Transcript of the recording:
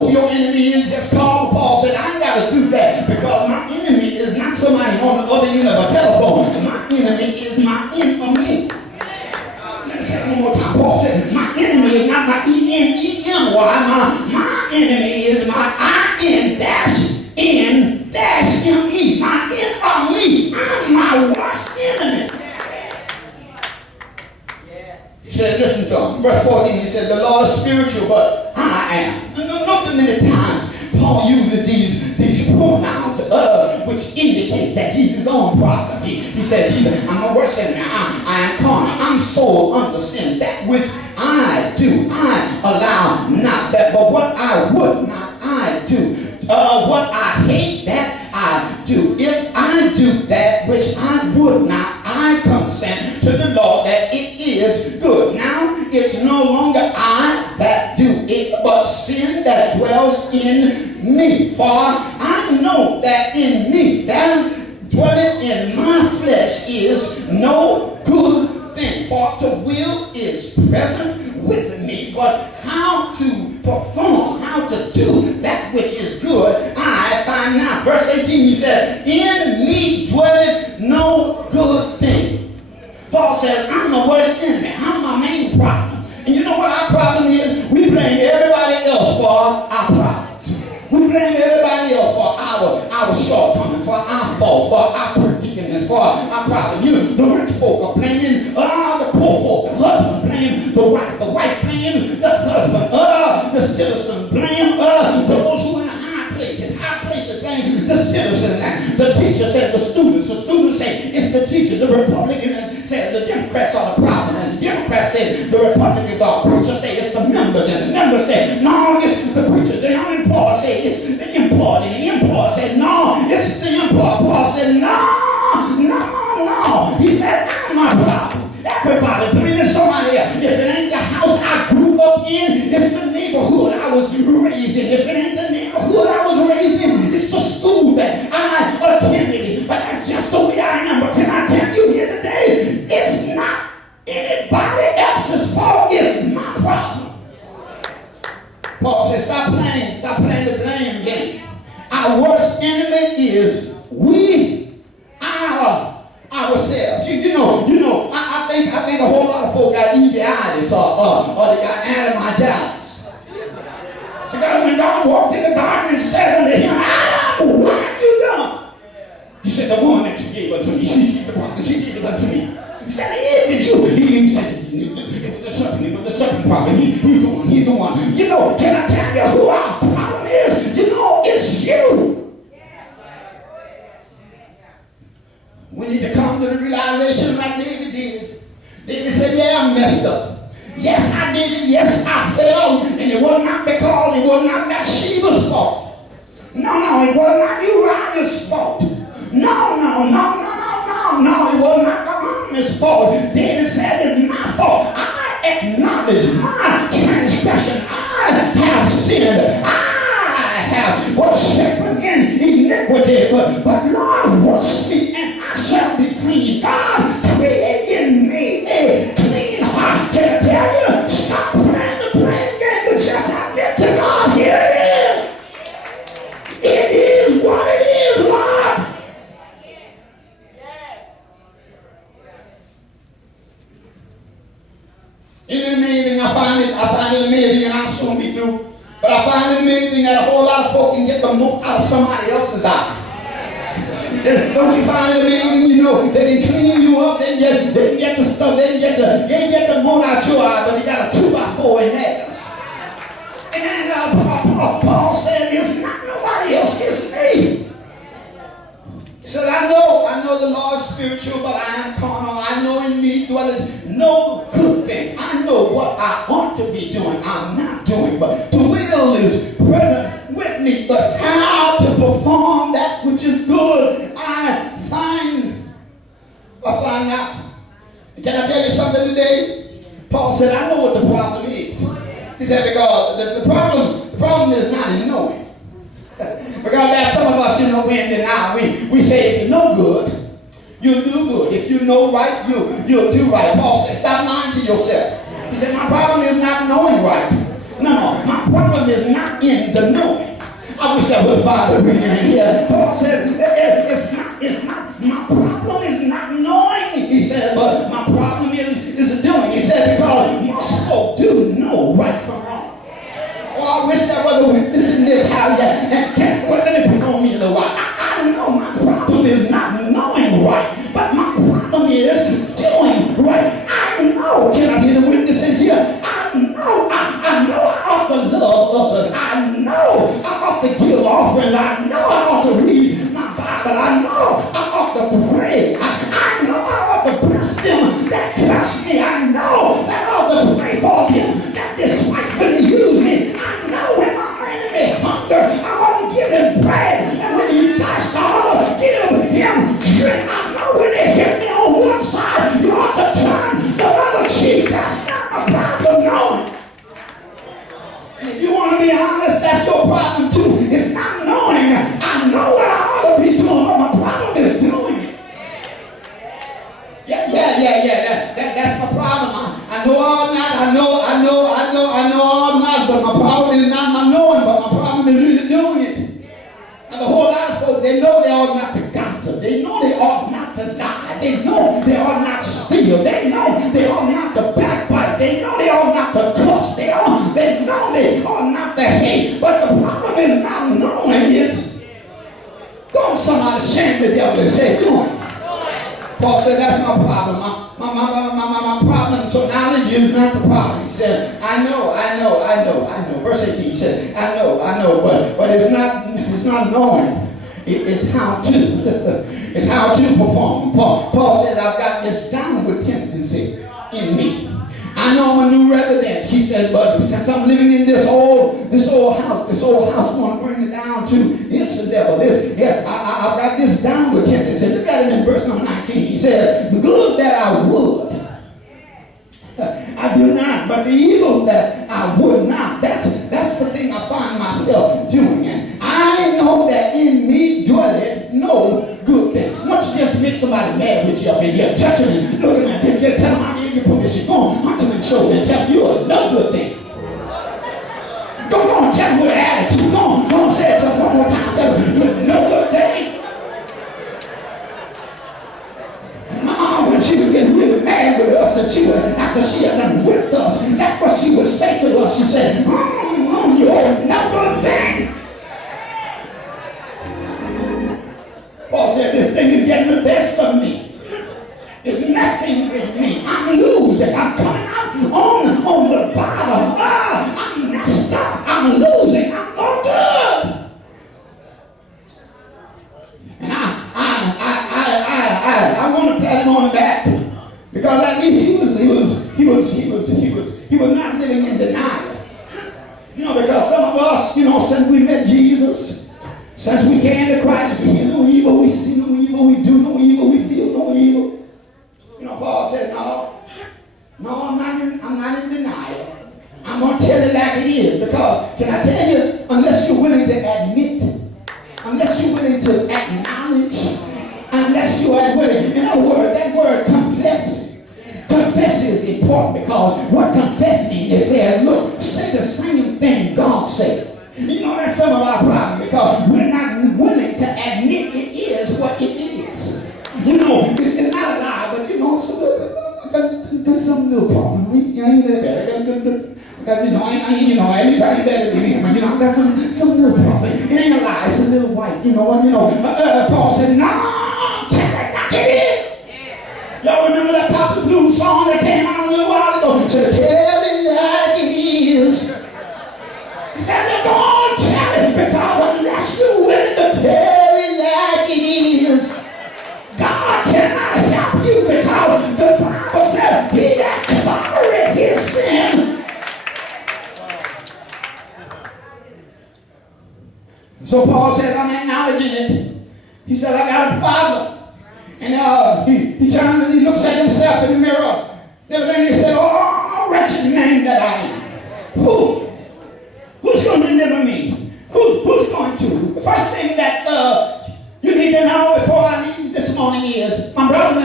who your enemy is, just call. Paul said, I ain't got to do that because my enemy is not somebody on the other end of a telephone. My enemy is my enemy. Let me say it one more time. Paul said, my enemy is not my E-N-E-M-Y. My enemy is my I-N-N-M-E. My enemy. I'm my worst enemy. He said, listen to him. Verse 14, he said, the Lord is spiritual, but I am. Not that many times Paul uses these pronouns, which indicates that he's his own problem. He says, I'm a worse enemy. I am carnal. I'm sold under sin. That which I do, I allow not that. But what I would not, I do. What I hate, that I do. If I do that which I would not, I consent to the law that it is good. Now it's no longer I that do it, but sin that dwells in me. For I know that in me, that dwelleth in my flesh, is no good thing. For to will is present with me, but how to perform, how to do that which is good, I find not. Verse 18, he said, in me dwelleth no good thing. Paul says, I'm the worst enemy. I'm my main problem. And you know what our problem is? We blame everybody else for our problems. We blame everybody else for our shortcomings, for our fault, for our predicaments, for our problem. The rich folk are blaming the poor folk. The husband blame the wife blame the husband. The citizen blame those who in the high places blame the citizen. And the teacher said the students say it's the teacher. The Republican said the Democrats are the problem. And the Democrats say the Republicans are. Preachers say it's the members. And the members say, no, it's the preacher. The unemployed say it's the employed. And the employed said, no, it's the employed. Paul said, no. He said, I'm my problem. Everybody blaming somebody else. If it ain't the house I grew up in, it's the neighborhood I was raised in. If it ain't the neighborhood I was raised in, it's the school that I attended. But that's just the way I am. But can I tell you here today, it's not anybody else's fault. It's my problem. Paul says, stop playing the blame game. Our worst enemy is ourselves. You know, I think a whole lot of folk got uveitis or they got anamyelitis. Because when God walked in the garden and said unto him, Adam, what have you done? He said, the woman that you gave unto me, she gave it unto me. He said, did you? He said, it was the serpent problem. He's the one. You know, can I tell you who our problem is? You know, it's you. We need to come to the realization like David did. David said, yeah, I messed up. Yes, I did it. Yes, I fell. And it was not because it was not Bathsheba's fault. No, it was not Uriah's fault. No, it was not Muhammad's fault. David said, it's my fault. I acknowledge my transgression. I have sinned. I have worshipped in iniquity. But Lord, wash me and I shall be clean. God, create in me a clean heart. Can I tell you? Stop playing the blame game, but just admit to God, here it is. It is what it is, Lord. Isn't it amazing? I find it amazing, and I'll soon be through. But I find it amazing that a whole lot of folk can get the mote out of somebody else's eye. Don't you find it amazing? You know, they can clean you up, they can get the stuff, they can get the mote out your eye, but you got a 2x4 in theirs. And Paul said, it's not nobody else, it's me. He said, I know the Lord is spiritual, but I am carnal. I know in me dwelleth no good thing. I know what I ought to be doing, I'm not doing, but the will is present with me. But how to perform that which is good, I find out. Can I tell you something today? Paul said, I know what the problem is. He said, because the problem is not in knowing. Because there's some of us, we say if you know good, you'll do good. If you know right, you'll do right. Paul said, stop lying to yourself. He said, my problem is not knowing right. No, my problem is not in the knowing. I wish I would bother reading in here. Paul said, it's not, my problem is not knowing, he said, but my problem is doing. He said, because most folk do know right from wrong. Oh, I wish there was a witness in this house. And well, let me put on me a little while. I know my problem is not knowing right, but my problem is doing right. I know. Can I get a witness in here? I know I ought to love others. I know I ought to give offerings. I know I ought to read my Bible. I know I ought to pray. I know I ought to bless them that curse me. I know that I ought to pray for them that despitefully use me. I know when my enemy hunger, I ought to give him bread. And when he thirsts, I ought to give him drink. I know when they hit me on one side, you ought to turn the other cheek. That's not a problem knowing. And if you want to be honest, that's your problem too. It's not knowing. I know what I ought to be doing, but my problem is doing it. Yeah. That's my problem. I know all night. I know all night, but my problem is not my knowing, but my problem is really doing it. And a whole lot of folks, they know they ought not to gossip. They know they ought not to lie. They know they ought not to steal. They know they ought not to backbite. They know they ought not to cuss. They know they ought not to hate. But the problem is not knowing is, go on somebody shame the devil and say doing. Paul said that's my problem. My problem. So knowledge is not the problem. He said, I know. Verse 18, he said, I know, but it's not knowing. It's how to. It's how to perform. Paul said, I've got this downward tendency in me. I know I'm a new resident. He said, but since I'm living in this old house going to bring me down to it's the devil. I've got this downward tendency. Look at it in verse number 19. He said, the good that I would, I do not, but the evil that I would not, that's the thing I find myself doing. And I know that in me dwelleth no good thing. Why don't you just make somebody mad with you up in here? Touch him and look at him and tell him I gave you permission. Go on, punch him in the shoulder and tell him you're no good thing. Go on, tell him with an attitude. Go on, say it to him one more time. Tell him you're no good thing. When she would get really mad with us, and she would, after she had done whipped us, that's what she would say to us. She said, you're no good thing. Paul said, this thing is getting the best of me. It's messing with me. I'm losing. I'm coming out on the bottom. I'm messed up. I'm losing. I'm no good. And I want to pat him on the back because at least he was not living in denial. Because some of us, since we met Jesus, since we came to Christ, we hear no evil, we see no evil, we do no evil, we feel no evil. Paul said, no, I'm not in denial. I'm going to tell it like it is, because can I tell you, unless you're willing to admit, unless you're willing to acknowledge, unless you are willing, in other words, that word confess. Confess is important because what confess means, it says, look, say the same thing God said. That's some of our problem because we're not willing to admit it is what it is. It's not a lie, but there's some little problem. I ain't that bad. At least I ain't better than him. I got some little problem. It ain't a lie. It's a little white. Paul said, no, tell it like it is. Y'all remember that popular blues song that came out a little while ago? So tell it like it is. He said, go on, tell it, because unless you're willing to tell it like it is, God cannot help you, because the Bible says he that covereth his sin. So Paul said, I'm acknowledging it. He said, I got a problem. And he turned and he looks at himself in the mirror. Then he said, oh, wretched man that I am. Who